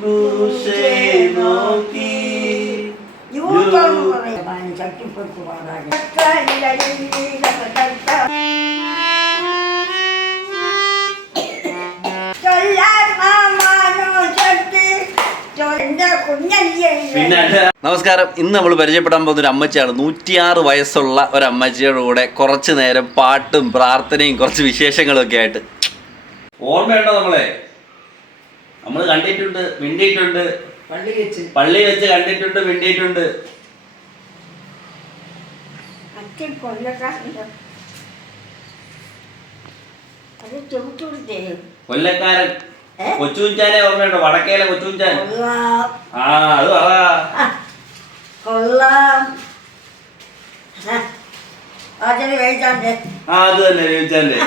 നോക്കി നമസ്കാരം. ഇന്ന് നമ്മൾ പരിചയപ്പെടാൻ പോകുന്ന ഒരു അമ്മച്ചിയാണ്. നൂറ്റിയാറ് വയസ്സുള്ള ഒരു അമ്മച്ചിയുടെ കൂടെ കുറച്ച് നേരം പാട്ടും പ്രാർത്ഥനയും കുറച്ച് വിശേഷങ്ങളും ഒക്കെ ആയിട്ട്. ഓർമ്മയുണ്ടോ നമ്മളെ? നമ്മൾ കണ്ടിട്ടുണ്ട് മിണ്ടിയിട്ടുണ്ട്. പള്ളി വെച്ച് പള്ളി വെച്ച് കണ്ടിട്ടുണ്ട് മിണ്ടിയിട്ടുണ്ട്. അച്ഛൻ അത് കൊല്ലക്കാരൻ. കൊച്ചുഞ്ചാനെ കൊച്ചുകുഞ്ചാനെ ഓർമ്മയുണ്ടോ? വടക്കേലെ കൊച്ചുകുഞ്ചാൻ കൊള്ളാം. ആ അത് പറ. ആ, കൊള്ളാം. അതിന് കഴിച്ചാണ്ട് ആ അത് തന്നെ ചോദിച്ചാന്റെ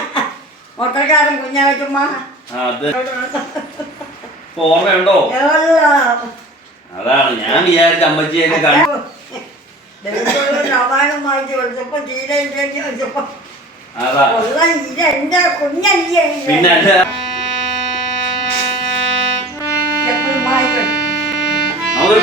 കുഞ്ഞാ കുഞ്ഞാവറ്റുമ്മ ആ അത്. ഓർമ്മയുണ്ടോ? അതാണ് ഞാൻ വിചാരിച്ച അമ്മച്ചിയൊക്കെ കണ്ടു. രാമായണം വായിച്ചു കൊടുത്തപ്പോ ചീരയും തേച്ച് വെച്ചപ്പോ അതാ. കൊള്ളാം ഇത് എന്റെ കുഞ്ഞല്ലേ പിന്നെ നമുക്കൊരു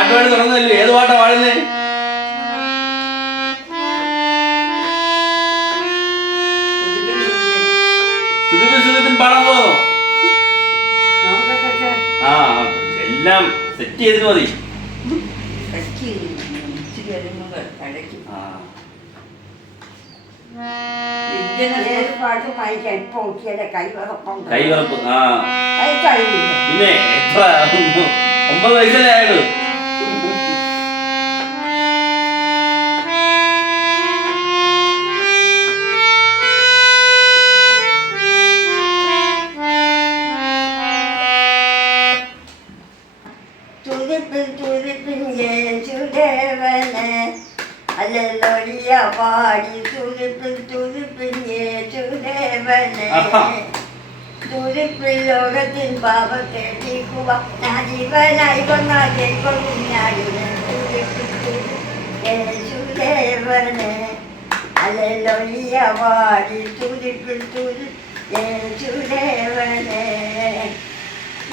നമ്മളൊരു പാട്ട് പാടി തുടങ്ങുന്നല്ലേ ഏത് പാട്ടാ പാടുന്നേ? സുധിപ്പിൻ സുധിപ്പിൻ പാടാൻ പോകുന്നു ആ എല്ലാം സെറ്റ് ചെയ്തിട്ട് മതി. കൈവറപ്പം ആ. പിന്നെ എത്ര? ഒമ്പത് വയസ്സല്ലേ ആയുള്ളൂ. തുതിപ്പിൽ ലോകത്തിൻ പാപത്തെ തീക്കുക ജീവനായി വന്ന തുതിപ്പിൻ യേശുദേവനെ അല്ലൊഴിയ പാടി തുതിപ്പിൽ തുതി യേശുദേവനെ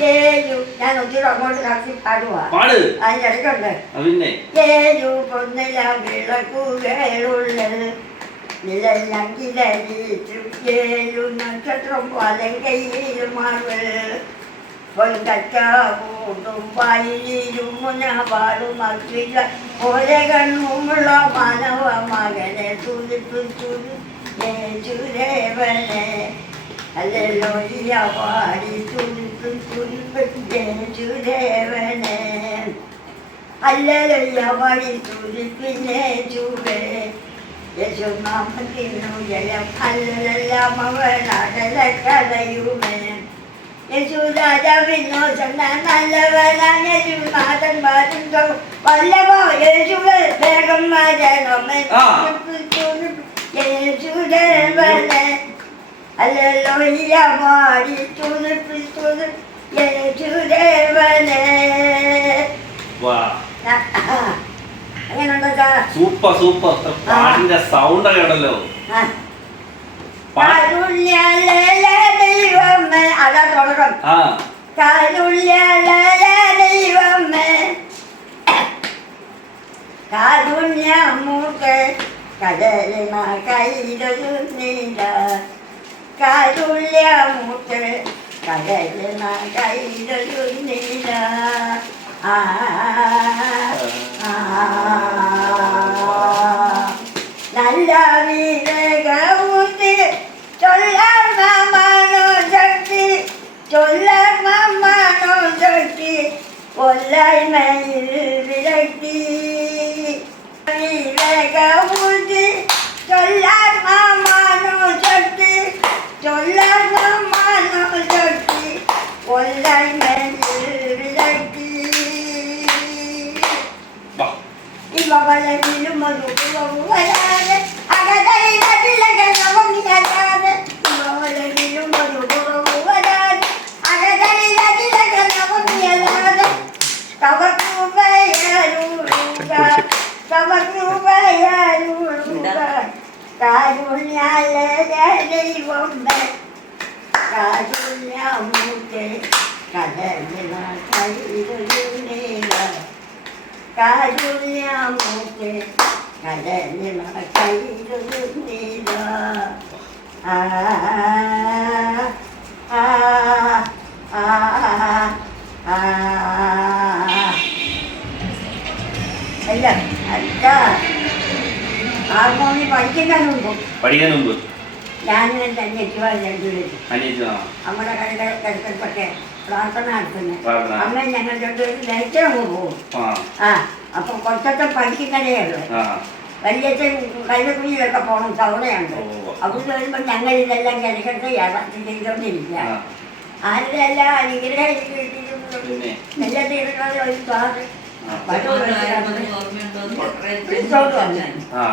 യേശു ഞാൻ ഒത്തിരി അങ്ങോട്ട് പാടുവാ. അതിന്റെ ഇടയ്ക്കുണ്ട്. പൊന്നില ഏഴു നക്ഷത്രം വലങ്കയിലും മാർവൽ പൊൻകച്ചാകൂട്ടും വയലിലും മുനപാടും അഗ്രില ഓരെ കണ്ണുമുള്ള മാനവ മകനെ തുതിപ്പു തുതി യേശുദേവനെ അല്ലല്ലോ ഈ പാടി തുതിപ്പു അല്ലല്ലോ ഈ അവാടി തുതിപ്പിന്നെ ചൂടേ യശുനാമത്തിനു ജയം അല്ലലെല്ലാം അവനടല കലയുമേ യേശു രാജാവിനോ ചെന്ന നല്ലവനാണ് യേശുനാഥൻ വരുന്നോ വല്ലവോ യേശുവേ വേഗം വരണമേ ആ. യേശുദേവനെ അല്ലല്ലോ ഈ മാടി തുതിപ്പി തുതി യേശുദേവനെ വാ അങ്ങനെയുണ്ടോ സാർ സൂപ്പർ സൂപ്പർ. പാട്ടിന്റെ സൗണ്ട് ഒക്കെ ഉണ്ടല്ലോ. അതാ തുടക്കം ആ. കാരുണ്യ ദൈവമേ കാരുണ്യമൂക്ക് കടലിന കയ്യിലൊരു നീല நல்ல விவேக ஊத்து சொல்லார் மாமானோ சக்தி சொல்லார் மாமானோ சக்தி கொல்லாய்மையில் விரக்தி விவேக ஊத்து சொல்லார் மாமானோ சக்தி சொல்லார் மாமானோ சக்தி கொல்லாய்மை மகளிலும் மதுபுவயாதே அகதரை நதிலகள் அவன் அல்லாதே மகளிலும் மதுபுவயாதே அகதரை நதிலகள் அவன் அல்லாதே தவ கிருபையருளுக தவ கிருபையருளுக காருண்யால தெய்வம் காருண்யா மூட்டை கடலினா கையிலே കാരുണ്യമൂർത്തി കടലിന കൈരുനീല ആ ആ ആ ആ അല്ല അല്ല. ഹാർമോണി പഠിക്കുന്നതിനുമ്പ് പഠിക്കാൻ മുമ്പ്? ഞാൻ എന്റെ അനിയത്തി ആ നമ്മുടെ കണ്ട കരുത്തൽപ്പെട്ടെ പ്രാർത്ഥന നടത്തുന്നത് പ്രാർത്ഥന. അമ്മ ഞങ്ങൾ രണ്ടുപേരും ലൈറ്റങ്ങ് പോകും. ആ. ആ അപ്പൊ കുറച്ചൊക്കെ പഠിക്കുന്നതേയുള്ളൂ. ആ. വലിയച്ഛൻ പോകണം തവണയുണ്ട് ഓ. അവിടെ വരുമ്പോൾ ഞങ്ങൾ ഇതെല്ലാം ചെയ്തോണ്ടിരിക്കുക ആ. ആരുടെ എല്ലാം അനുഗ്രഹം പിന്നെ? എല്ലാ തീരുമാനം ഒരു ആ. വടം വിളിച്ചോണ്ട് വന്നു. ആ.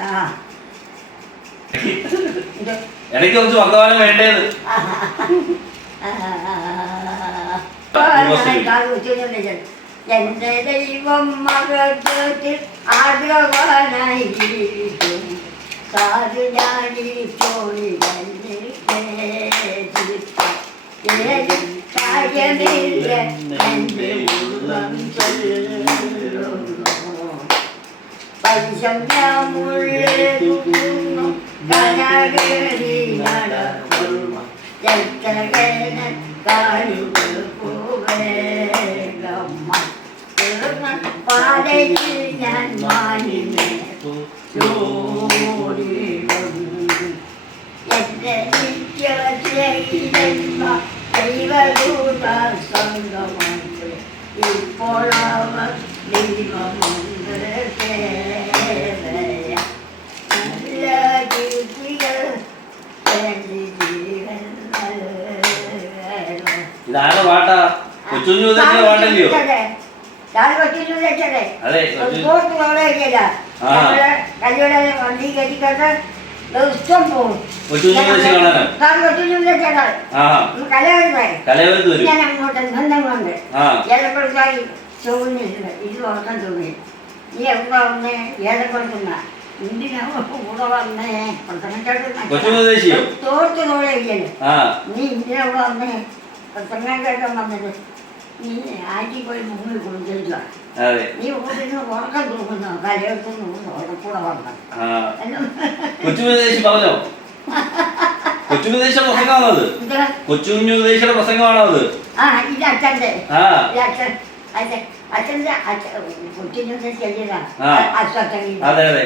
ആ. ഇത് ഇടയ്ക്ക് കുറച്ച് വർത്തമാനം വേണ്ടേത് എന്റെ ദൈവം മകൾക്ക് ആഗ്രഹനായിരിക്കും സാധു ഞാനിപ്പോഴി കാര്യമില്ല എന്റെ ഉള്ളം ചൊല്ലുന്നു പരിശമ്യാമുള്ളേകുന്നു കനകരി നടക്കുന്നു ജഗന കാണിവേഗമ്മ തീർന്ന പാതയിൽ ഞാൻ മാനിനെ എന്റെ നിത്യജന്മ ദൈവദൂത സംഗമുണ്ട് ഇപ്പോൾ അവർ ദൈവമുണ്ട് കൊച്ചു ഉദ്ദേശിച്ച പാട്ടല്ലയോ ഞാൻ കൊച്ചിന് വെച്ചതേ അതെ സ്പോർട്സ് ആ. നമ്മൾ കല്യാണം വണ്ടി കെട്ടിക്കൊണ്ട് ദിവസം പോകും കൊച്ചു ഉദ്ദേശിച്ച് കാണാനോ ഞാൻ കൊച്ചിന് വെച്ചത് ആ. വരും കലവരത്ത് വരും ഞാൻ അങ്ങോട്ട് ബന്ധം കൊണ്ട് ഏലക്കുളത്തായി തോന്നിയില്ല ഇത് ഉറക്കം തോന്നി നീ എവിടെ വന്നേ? ഉപദേശിയോ? തോർത്ത് കോളേജില്ലേ ആ. നീ ഇവിടെ വന്നേ? പ്രസംഗം കേൾക്കാൻ വന്നത്. നീ ആറ്റി പോയി മുങ്ങി കുളിച്ചില്ല അതെ. നീ വീട്ടിൽ ഉറക്കം തൂക്കുന്നു കലയത്തുനിന്ന് ഉറക്കൂടെ വന്ന ആ. കൊച്ചു ഉപദേശി പറഞ്ഞോ? കൊച്ചു ഉപദേശിച്ച പ്രസംഗമാണോ അത് എന്താ കൊച്ചു ഉപദേശിയുടെ പ്രസംഗമാണോ അത് ആ. ഇത് അച്ഛന്റെ അച്ഛന്റെ ആ. അശ്വത്തങ്ങി അതെ അതെ.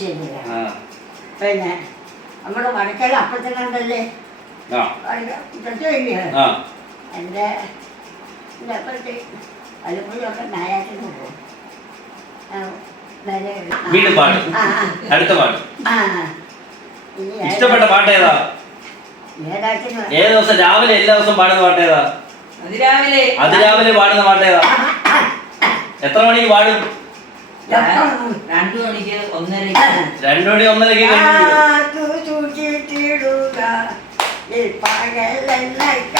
ശരിയല്ല ആ. പിന്നെ നമ്മുടെ വടക്കേൽ ആ. പ്രത്യേകില്ല. ആ. എന്റെ പോകും പാട്ട് ആ, ആ, അടുത്ത പാട്ട് ഇഷ്ടപ്പെട്ട പാട്ട് ഏതാ? ഏത് ദിവസം? രാവിലെ എല്ലാ ദിവസവും പാടുന്ന പാട്ട് ഏതാ? അതിരാവിലെ അതിരാവിലെ പാടുന്ന പാട്ട് ഏതാ? എത്ര മണിക്ക് പാടും? രണ്ടു മണിക്ക് ഒന്നരക്ക് രണ്ടു മണി ഒന്നരക്ക് കഴിഞ്ഞു பகலன்னைக்க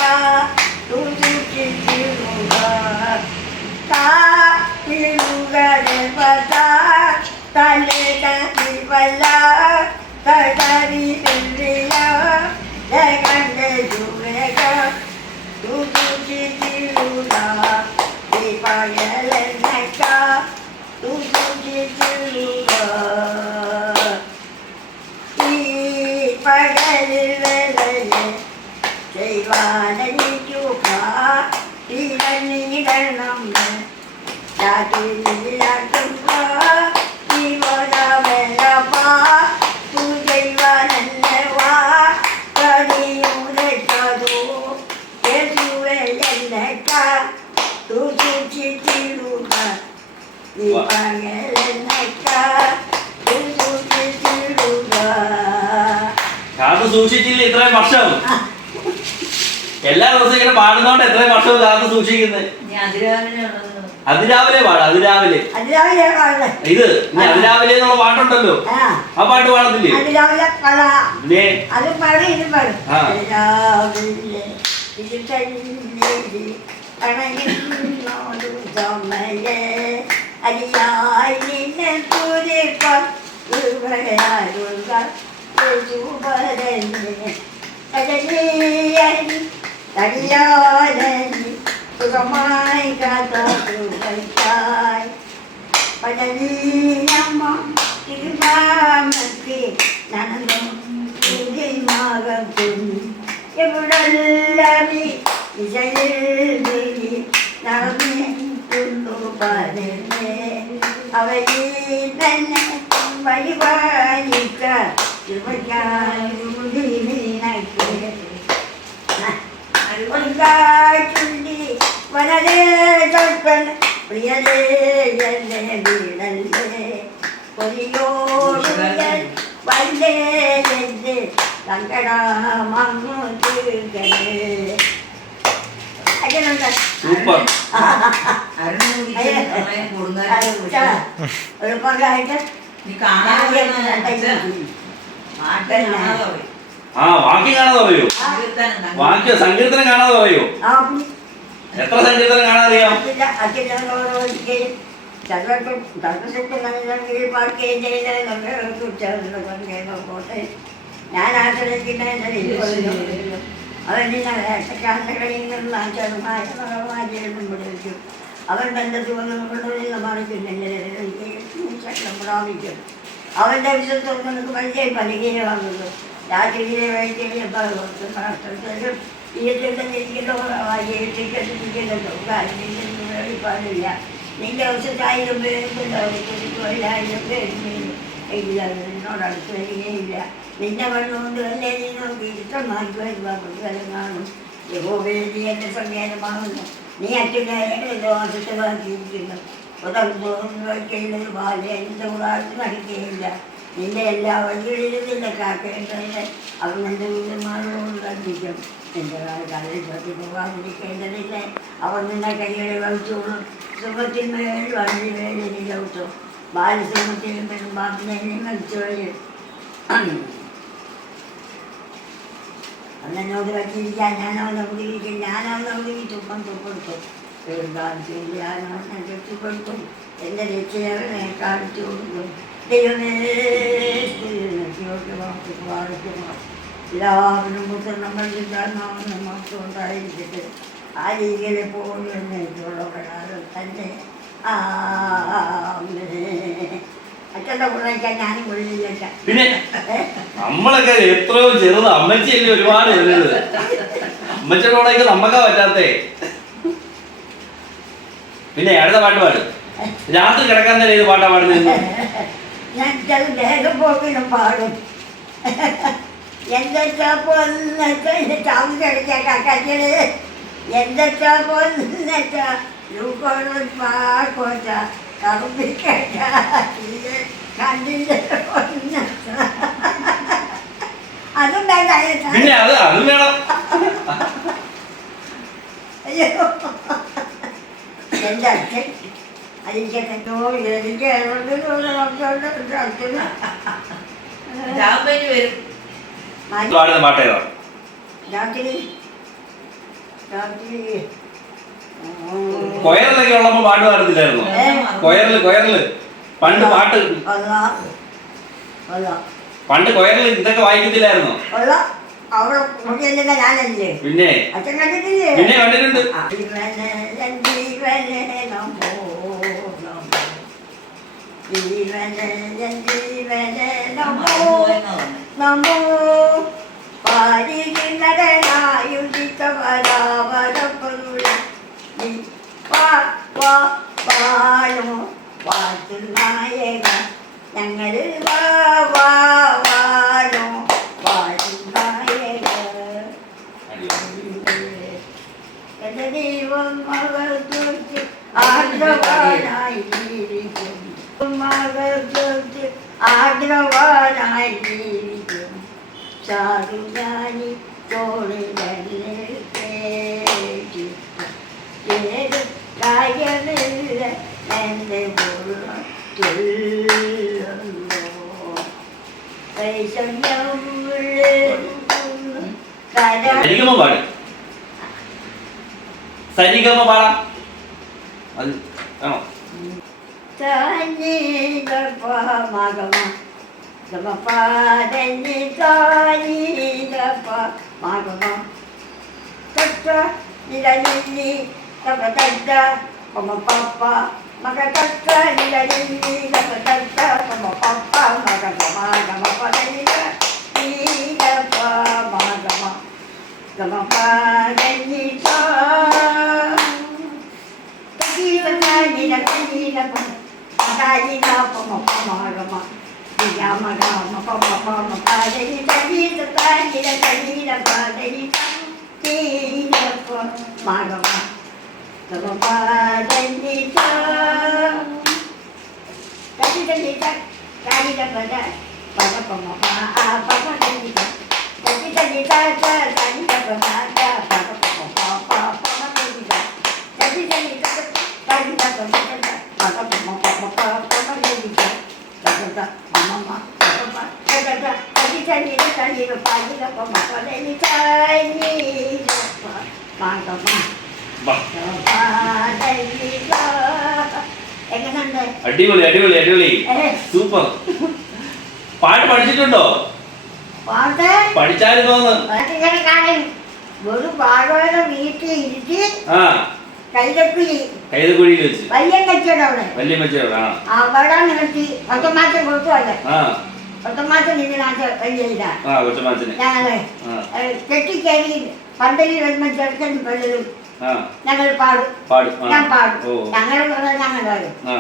துதிக்கு திருவார் தாருகரே பதா தலை கதிவல்லா തുചിച്ചിടുക കാത്തു സൂക്ഷിച്ചില്ല ഇത്രയും വർഷം. എല്ലാ ദിവസവും ഇങ്ങനെ പാടുന്നോണ്ട് എത്ര വർഷം കാത്തു സൂക്ഷിക്കുന്നത് അതിരാവിലെ പാടാം അതിരാവിലെ. ഇത് ഇനി അതിരാവിലെ എന്നുള്ള പാട്ടുണ്ടല്ലോ. ആ. പാട്ട് പാടത്തില്ലേ? അരിയായി தடியாடி சுகமாய் காத்தாய். பழனியம்மா திருவாமத்தி நனதும் மாகத்தும் எவ்வளவி இசையில் தேவி நடந்தே துன்புபாதே அவை தன்னை வழிபாலிக்க திருவையாய் முடிவே തന്നെ പരിപാലിക്ക ചുണ്ടി വനലേ തൊട്ടൻ പ്രിയലേ എന്നെ വീടല്ലേ? പൊലിയോടുയൽ വല്ലേ എന്റെ സങ്കടമങ്ങു തീർക്കലേ സൂപ്പർ. പങ്കായിട്ട് നീ കാണാൻ ആ വാക്യം കാണാതെ പറയൂ. വാക്യ സങ്കീർത്തനം കാണാതെ പറയൂ. എത്ര സങ്കീർത്തനം കുറ്റമുള്ള ഞാൻ ആശ്രയിക്കുന്ന അവൻ ശാസ്ത്രകളിൽ നിന്നും ആചാരമായ അവൻ തന്റെ പ്രാപിക്കും. അവന്റെ വിശ്വസം നമുക്ക് വലിയ പരിചയമാകുന്നു രാത്രിയിലെ വൈദ്യം പ്രാർത്ഥനയിലും പാടില്ല നിന്റെ ഔഷധായിരം പേരുണ്ടാവും എന്നോടടുത്ത് വരികയില്ല നിന്നെ വന്നുകൊണ്ട് അല്ലേ നീ നോക്കി ഇഷ്ടമാക്കി വരുവാൻ കാണും? യഹോബേദി എന്റെ സങ്കേതമാകുന്നു. നീ അച്ഛനെ ദോഷത്തിലാക്കിയിരിക്കുന്നു ഉടമ്പുന്നത് ബാല എന്റെ കൂടാതെ നടക്കുകയില്ല. നിന്റെ എല്ലാ വഴികളിലും നിന്നെ കാക്കേണ്ടതിന് അവൻ എന്റെ വീരന്മാരോട് കണ്ടിക്കും നിന്റെ കാലിൽ പോകാതിരിക്കേണ്ടതിന് അവൻ നിന്നെ കൈകളെ വഹിച്ചോളും സുഖത്തിന്മേൽ വണ്ടി വേലിന് ചവിട്ടും. ബാലസിംഹത്തിനും പെരുമ്പാത്തിനെയും വലിച്ചു വരും. അന്നെന്നോട് പറ്റിയിരിക്കാൻ ഞാനോ നമുക്കിരിക്കും ഞാനോ നമുക്ക് തുപ്പം തുപ്പെടുത്തു ഞാനോ രക്ഷപ്പെടുത്തും എന്റെ രക്ഷയവനെ കാണിച്ചു കൊടുക്കും ദൈവമേ എല്ലാവരും മുത്തരണം വഴിക്കാരനാവുന്ന മാത്രം ഉണ്ടായിരിക്കട്ടെ ആ രീതിയിൽ എപ്പോഴും എന്നേക്കുള്ളവരാണ് തന്നെ. അച്ഛന്റെ കുറിക്കാൻ ഞാനും കൊള്ളില്ല പിന്നെ നമ്മളൊക്കെ എത്രയോ ചെറുത് അമ്മച്ചിയല്ലേ ഒരുപാട് ചെറുത് അമ്മച്ചിയോടൊക്കെ നമ്മക്കാ പറ്റാത്തേ. പിന്നെ അടുത്ത പാട്ട് പാടും. രാത്രി കിടക്കാൻ തന്നെ ഏത് പാട്ടാ പാടുന്നത്? ഞാൻ ചില പോകിലും പാടും. എന്തൊക്കെ പൊന്നൊക്കെ ചാവ് കിടക്കാക്കൽ എന്തൊക്കെ പൊന്നൊക്കെ രൂപകളും പാക്കോച്ച കറുപ്പിക്കട്ട കണ്ടിന്റെ പൊന്നൊക്ക അതും വേണ്ട പിന്നെ അത് അതും വേണം. അയ്യോ. എന്റെ അച്ഛൻ എനിക്ക് അതുകൊണ്ട് അച്ഛന് ചാമ്പേന് വരും. മതി. പാടുന്ന പാട്ടേതാ? രാത്രി രാത്രി കൊയറിലൊക്കെ ഉള്ളപ്പോ പാട്ട് പാടത്തില്ലായിരുന്നോ. കൊയറിൽ കൊയറിൽ. പണ്ട് പാട്ട്. പണ്ട് കൊയറിൽ ഇതൊക്കെ വായിക്കത്തില്ലായിരുന്നോ. പിന്നെ? അച്ഛൻ കണ്ടിട്ടില്ലേ? പിന്നെ കണ്ടിട്ടുണ്ട്. ജീവനെ ജീവനെ നമോ നമോ വാ വാനോ വാറ്റുനായക ഞങ്ങൾ വാ വാ വാനോ വാറ്റുനായക എന്റെ ദൈവം മകൾക്ക് ആഗ്രഹവാനായിരിക്കും മകൾക്ക് ആഗ്രഹവാനായിരിക്കും. സാധുജാനി തോളിലല്ലേ ഏത് കാര്യമില്ല എന്റെ സരിഗമ പാട്. സരിഗമ പാടാം. അത് ആണോ? 在你的爸妈干嘛？怎么发的你在你的爸妈干嘛？哥哥，你的妮里，哥哥哥哥，我们爸爸，妈个哥哥，你的妮里，哥哥哥哥，我们爸爸，妈个妈妈，妈妈发的你的你的爸妈？怎么发的？Kasih dan kita, kasih dan kita. അടിപൊളി അടിപൊളി അടിപൊളി. സൂപ്പർ. പാട്ട് പഠിച്ചിട്ടുണ്ടോ? പാട്ട്? പഠിച്ചായിരുന്നോന്ന് ഒരു വീട്ടിൽ ഇരുത്തി ആ. കൈതക്കുഴി കൈതക്കുഴിയിൽ വെച്ച് വലിയ കച്ചവടം അവിടെ വലിയ മെച്ചോട് ആ അവിടെ നിർത്തി പത്തമാസം കൊടുക്കുമല്ലോ ആ പത്തമാസം ഇതിനകത്ത് വലിയ ഇതാ ആ കൊച്ചമാച്ചന് ഞങ്ങൾ ആ കെട്ടിക്കരി പന്തലിൽ വരുമ്പോൾ ചെറുക്കൻ പലരും ആ ഞങ്ങൾ പാടും പാടും ആ. ഞാൻ പാടും ഓ ഞങ്ങൾ ഞങ്ങൾ പാടും ആ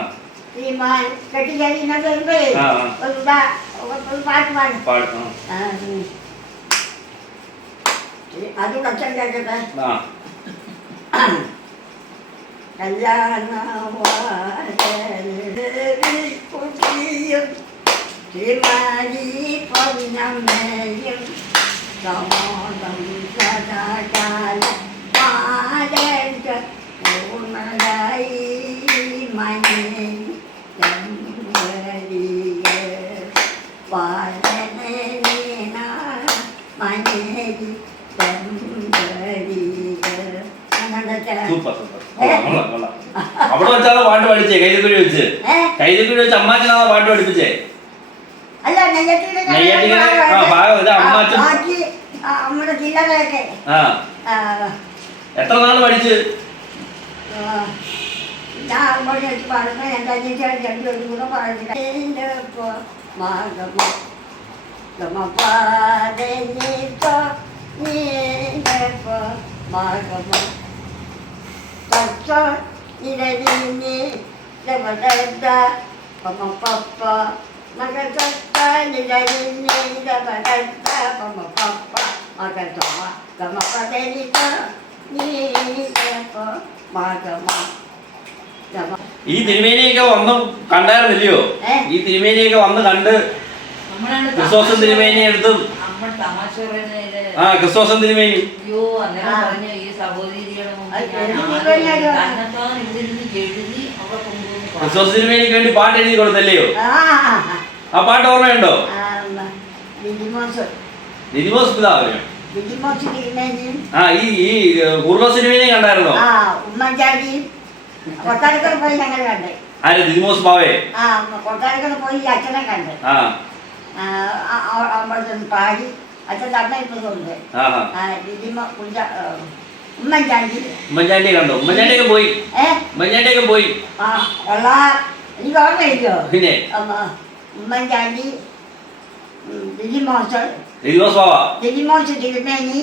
ഈ മാൻ കെട്ടിക്കരി എന്നൊക്കെ വരുമ്പോഴേ ആ, ആ. ഒരു ഇതാ- ഒരു പാട്ട് പാടും പാടും ആ, ഉം. അത് കച്ചൻ കേട്ടെ കല്യാണവാസനും ശ്രീമാരി പൊന്നമ്മയും സമോദം സദാകാല മാരക പൂർണരായി ചന്ദ്രിയ വാഴനീന മനേരി ചന്ദ്രിയ അങ്ങനെ അവിടെ വെച്ചാണ് പാട്ട് പഠിച്ചേ? കൈതക്കുഴി വെച്ച്? കൈതക്കുഴി വെച്ച് അമ്മാച്ചനാണ് പാട്ട് പഠിപ്പിച്ചേ? എത്ര നാൾ പഠിച്ച്? ഞാൻ അങ്ങോട്ട് വെച്ച് എന്റെ കൂടെ പാടുന്നില്ല മാഗമ ഗമപാദനിപ നീന്റെ പ- മാഗമ തത്ത നിരലിനി ദമദദ്ദ പമ പപ്പ മകതത്ത നിരലിനി ദമദദ്ദ പമ പപ്പ മകതമ ഗമപദനിപ നീന്റെ പ- ഈ തിരുമേനിയൊക്കെ വന്ന് കണ്ടായിരുന്നില്ലയോ? ഈ തിരുമേനിയൊക്കെ വന്ന് കണ്ട് നമ്മളാണ് ക്രിസ്തോസം ആ ക്രിസ്തോസം തിരുമേനി. ക്രിസ്തോസ് തിരുമേനിക്ക് വേണ്ടി പാട്ട് എഴുതി കൊടുത്തല്ലയോ? ആ. ആ പാട്ട് ഓർമ്മയുണ്ടോ? നിതിമോസ് പിതാവിനോ. ആ ഈ ഈ ഉർവസ് തിരുമേനി കണ്ടായിരുന്നോ? ആ ഉമ്മൻചാണ്ടിയും. കൊട്ടാരക്കര പോയി ഞങ്ങൾ കണ്ടേ. ആര് ദിദിമോസ് ബാവേ ആ കൊട്ടാരക്കര പോയി അച്ഛനെ കണ്ടേ. ആ. പാടി. അച്ഛന്റെ അമ്മ ആ, ഉമ്മൻചാണ്ടി. കണ്ടോ? ഉമ്മൻചാണ്ടിയൊക്കെ പോയി. ഉമ്മൻചാണ്ടിയൊക്കെ പോയി. ആ എനിക്ക് ഓർമ്മയില്ലോ. പിന്നെ? ഉമ്മൻചാണ്ടി തിരുമേനി.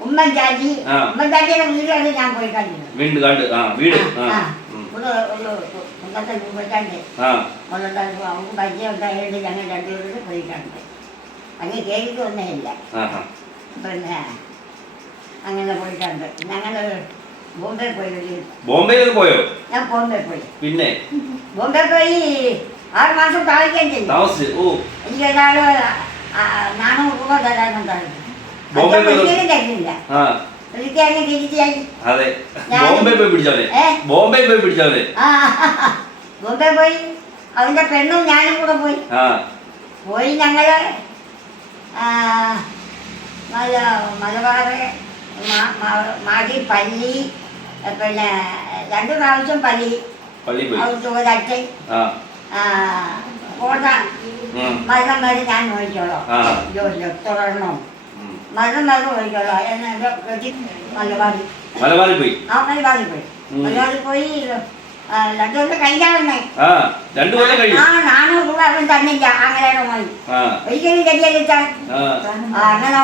ഉമ്മൻചാണ്ടി. ഉമ്മൻചാണ്ടിയുടെ വീടാണ് ഞാൻ പോയി വീണ്ടും കണ്ട് ആ വീട്. ഒരു ഉമ്മൻചാണ്ടി ആ. ഉള്ളുണ്ടായിരുന്നു അവർക്ക് പരിചയം ഉണ്ടായതുകൊണ്ട് ഞങ്ങൾ രണ്ടുപേരും പോയി കണ്ടു. അങ്ങ് കേൾക്കി ഒന്നുമില്ല. പിന്നെ അങ്ങനെ പോയി കണ്ട്. ഞങ്ങൾ ബോംബെ പോയി ബോംബെയിലൊക്കെ പോയോ? ഞാൻ ബോംബെ പോയി. പിന്നെ? ബോംബെ പോയി ആറ് മാസം താമസിക്കാൻ ചെയ്തു എനിക്ക് ഒരാൾ നാനൂറ് രൂപ ബോംബെ പോയി- ഒരിക്കലും തരുന്നില്ല ബോംബെ പോയി പിടിച്ചവനെ. ഏ? ബോംബെ പോയി പിടിച്ചവനെ. ബോംബെ പോയി. അവന്റെ പെണ്ണും ഞാനും കൂടെ പോയി. പോയി ഞങ്ങൾ മല മലബാർ മാ- മാ- മാടി പല്ലി പിന്നെ രണ്ടു പ്രാവശ്യം പല്ലി പള്ളി അവിടുത്തെ ഒരച്ഛൻ കോട്ട. മരണം വരെ ഞാൻ നോക്കിക്കോളാം. ജോലി തുടരണം. മരണം വരെ നോക്കിക്കോളാം. എന്നെ മലബാറിൽ മലബാറി മലബാറിൽ. പോയി. ആ മലബാറിൽ പോയി. മലബാറിൽ പോയി ആ, രണ്ടു ദിവസം കഴിക്കാവുന്നേ ആ രണ്ടു കൊല്ലം കഴിയും ആ നാനൂറ് രൂപ അവൻ തന്നില്ല അങ്ങനെ മതി ആ ഒരിക്കലും ചെടിയെടുത്താൽ ആ അങ്ങനെ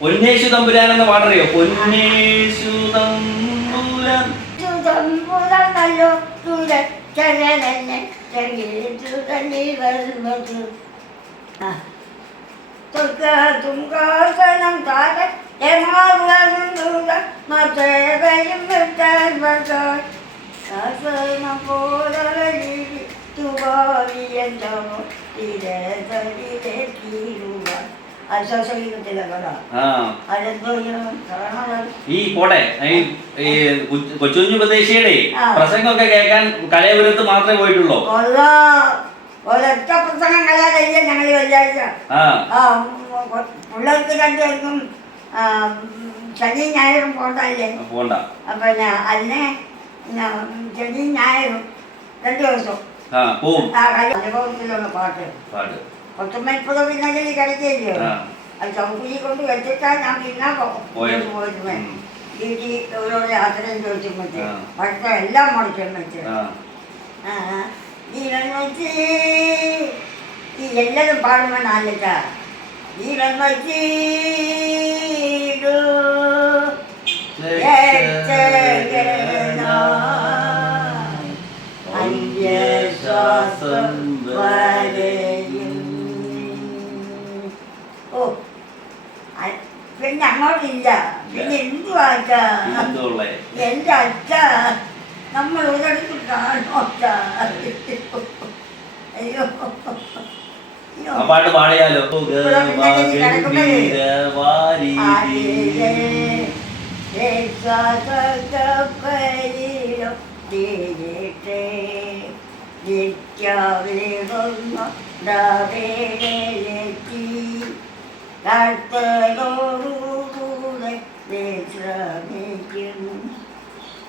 പൊന്നേശു തമ്പുരാൻ എന്ന പാട്ടറിയോ? പൊന്നേശു തമ്പുരാൻ. ഈ പോട്ടെ ഈ ഈ കൊച്ചു- കൊച്ചുകുഞ്ഞു ആ. പ്രസംഗമൊക്കെ കേൾക്കാൻ കലയപുരത്ത് മാത്രമേ പോയിട്ടുള്ളൂ. ഒരൊറ്റ പ്രസംഗം കളയാതില്ല ഞങ്ങൾ ആ. പിള്ളേർക്ക് രണ്ടുപേർക്കും ശനി ഞായറും പോണ്ടല്ലേ ഞാൻ അതിനെ ശനി ഞായറും രണ്ടു ദിവസം. പോവും. ആ കളി അനുഭവത്തിലുള്ള പാട്ട് പാട്ട് പത്തുമൽപ്പത് പിന്നെങ്കിൽ കളിക്കില്ലയോ ആ. അത് ചൗക്കുരി കൊണ്ട് വെച്ചിട്ടാ ഞാൻ പിന്നെ പോയത്. പോയിരുന്നേ. ഉം. വീട്ടിൽ ഓരോ യാത്രയും ചോദിച്ചും വെച്ച് ആ. പക്ഷെ എല്ലാം മുടച്ചും വെച്ച്. ആ. ആ, ജീവൻ വച്ച്. ഈ എല്ലാവരും പാടുമ്പോൾ നാലിട്ട ജീവൻ വച്ചീടു അന്യശ്വാസം പിന്നെ അങ്ങോട്ടില്ല പിന്നെ എന്തുവാ എന്റെ അച്ഛ. നമ്മൾ ഒരിടത്ത് കാണോ അയ്യോ. ആ പാട്ട് പാടിയാലോ കർത്തനോടുകൂടെ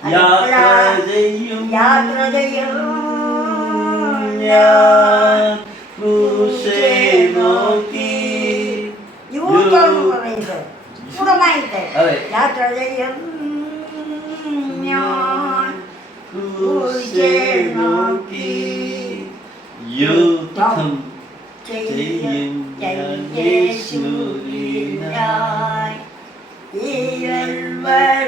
യാത്ര ചെയ്യും. യാത്ര ചെയ്യും. ഞാൻ ക്രൂശെ നോക്കി. സുഖമായിട്ട് യാത്ര ചെയ്യും. ഞാൻ ക്രൂശെ നോക്കി. യുദ്ധം ചെയ്യും. ഞാൻ യേശുവിനായി. ഈവൻ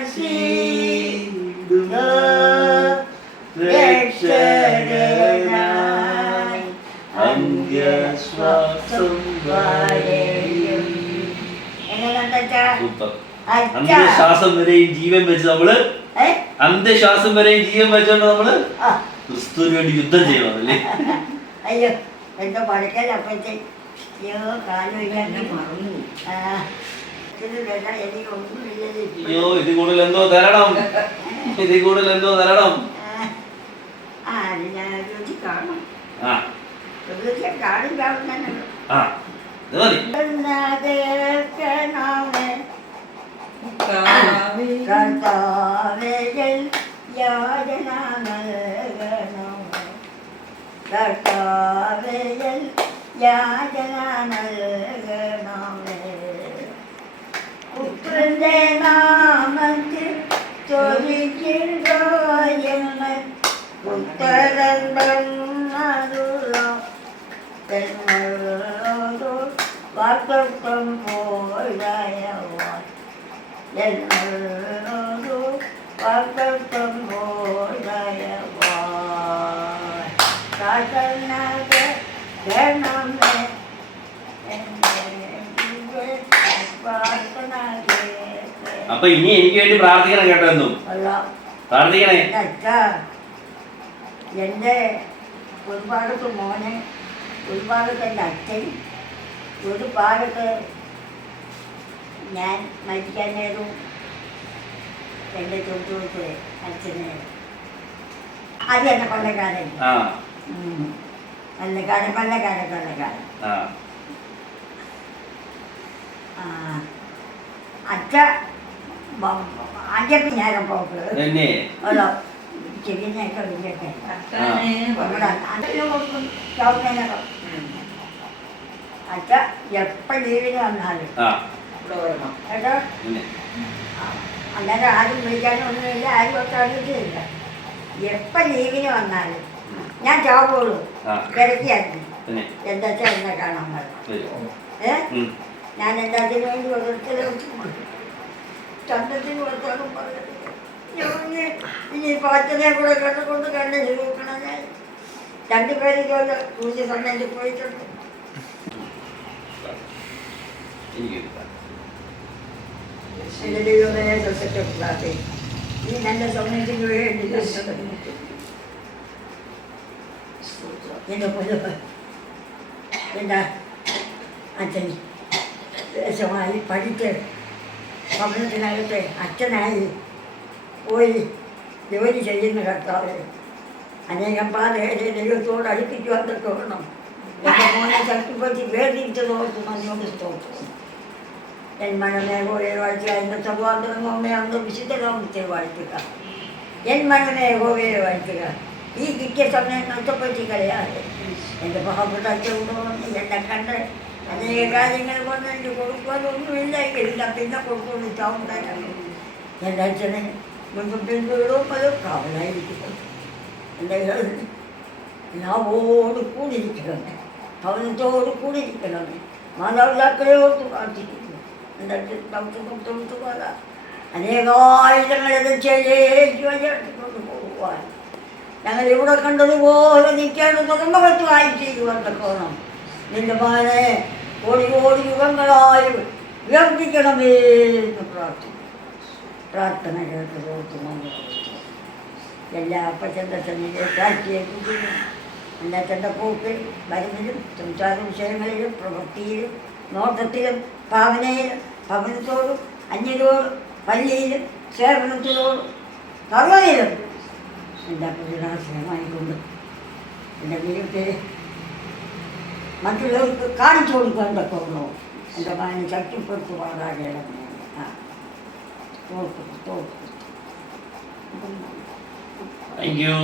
രക്ഷകനായി അന്ത്യശ്വാസം വരെയും. അന്ത്യശ്വാസം ജീവൻ വെച്ച് നമ്മൾ അന്ത്യശ്വാസം വരെയും ജീവൻ വെച്ചോണ്ട് നമ്മൾ ക്രിസ്തുവിന് വേണ്ടി യുദ്ധം ചെയ്യണമല്ലേ അയ്യോ എന്തോ പഠിക്കാൻ അപ്പൊ അയ്യോ ഇത് കൂടുതൽ എന്തോ തരണം. ഇത് കൂടുതൽ എന്തോ തരണം. ആ. ആ. ഇത് മതി. നാമത്തിൽ ചൊരിച്ചിരുന്ന ഉത്തരം എന്നോടു. അപ്പൊ ഇനി എനിക്ക് വേണ്ടി പ്രാർത്ഥിക്കണം കേട്ടോ എന്നും. പ്രാർത്ഥിക്കണേ? എന്റെ ഒരു ഭാഗത്ത് മോനെ ഒരു ഭാഗത്ത് എന്റെ അച്ഛൻ ഒരു ഭാഗത്ത് ഞാൻ മരിക്കാൻ നേരവും എന്റെ തൊട്ടൂത്ത് അച്ഛനെ. അത് എന്റെ കൊല്ലക്കാരൻ. കൊല്ലക്കാരൻ കൊല്ലക്കാരൻ കൊല്ലക്കാരൻ അച്ഛ അഞ്ചപ്പി നേരം പോക്ക്. വലിയൊക്കെ അച്ഛനെ നമ്മുടെ അതെല്ലാം കൊടുക്കും. ചവിട്ടേനൊക്കെ അച്ഛ എപ്പോൾ ലീവിന് വന്നാലും. കേട്ടോ? അല്ലാതെ ആരും വിളിക്കാനും ഒന്നുമില്ല ആരും ഒക്കെ അറിയിച്ചില്ല എപ്പോൾ ലീവിന് വന്നാലും ഞാൻ ആ. കിടക്കിയാക്കി എന്താ എന്നെ കാണാൻ വരും. ഏ. ഞാൻ എല്ലാത്തിനും വേണ്ടി ഓരോരുത്തരും കൊടുത്താലും പറഞ്ഞിട്ട് ഞാൻ ഇനി പാച്ചനെ കൂടെ കണ്ടുകൊണ്ട് കണ്ണ് നോക്കണം ഞാൻ. രണ്ടുപേരും ഇതുപോലെ പൂജ സമയത്ത് പോയിട്ടുണ്ട്. എന്റെ പഠിച്ച് ഭവനത്തിനകത്ത് അച്ഛനായി പോയി ജോലി ചെയ്യുന്ന കർത്താവ് അനേകം പാതകളെ ദൈവത്തോട് അടുപ്പിക്കുവാൻ തക്കവണ്ണം എൻ്റെ മോനെ ശക്തിപ്പെടുത്തി വേർതിരിച്ചത് ഓർത്ത് നന്ദിയോട് സ്തോത്രം എൻ മനമേ പോലെ വാഴ്ത്തുക എൻ്റെ സർവാന്തരം അമ്മയാണെന്ന് വിശുദ്ധരാമത്തെ വാഴ്ത്തുക എൻ മനമേ ഗോവയെ വാഴ്ത്തുക ഈ കിട്ടിയ സമയം നഷ്ടപ്പെടുത്തി കളയാതെ എൻ്റെ പാവപ്പെട്ട അച്ഛനോട് എന്നെ കണ്ട് അനേക കാര്യങ്ങൾ കൊണ്ട് എനിക്ക് കൊടുക്കുവാനൊന്നുമില്ല എല്ലാം പിന്നെ കൊടുക്കുന്നു ചാവുണ്ടായിരുന്നു എൻ്റെ അച്ഛനെ മുൻപ് പിന്തുടരും അത് കാവലായിരിക്കും എന്റെ എല്ലാവോട് കൂടിയിരിക്കണം. ഭവനത്തോട് കൂടിയിരിക്കണം. മാതാപിതാക്കളെ ഓർത്ത് പ്രാർത്ഥിക്കുന്നു. തൊട്ടുപോല അനേകായിരങ്ങളെ ചെയ്യേക്ക് പോകുവാൻ. ഞങ്ങൾ ഇവിടെ കണ്ടതുപോലെ നിൽക്കേണ്ട തുറമുഖത്തുമായി ചെയ്യുവാൻ തക്കോണം നിന്റെ മാനെ കോടി കോടി യുഗങ്ങളായി ഉയർപ്പിക്കണമേ എന്ന് പ്രാർത്ഥിക്കുന്നു. പ്രാർത്ഥന കേട്ട് പോകുന്നു എല്ലാ അപ്പച്ചന്റെ സന്നിധിയെ കാഴ്ചയേൽപ്പിക്കുന്നു അന്നച്ചന്റെ പോക്കിൽ മരുന്നിലും സംസാര വിഷയങ്ങളിലും പ്രവൃത്തിയിലും നോട്ടത്തിലും ഭാവനയിലും ഭവനത്തോടും അന്യരോടും പള്ളിയിലും സേവനത്തിനോടും സർവയിലും എന്റെ പ്രതിനാശനമായിക്കൊണ്ട് എന്റെ വീട്ടിൽ മറ്റുള്ളവർക്ക് കാണിച്ചു കൊടുക്കാൻ തക്കവണ്ണോ? എന്റെ മാനം ശക്തിപ്പെടുത്തി താങ്ക് യു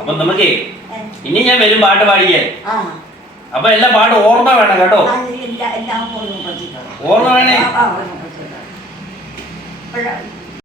അപ്പൊ നമുക്ക് ഇനി ഞാൻ വരും പാട്ട് പാടിക്കാൻ. അപ്പൊ എല്ലാ പാട്ട് ഓർമ്മ വേണം കേട്ടോ. ഓർമ്മ വേണേ.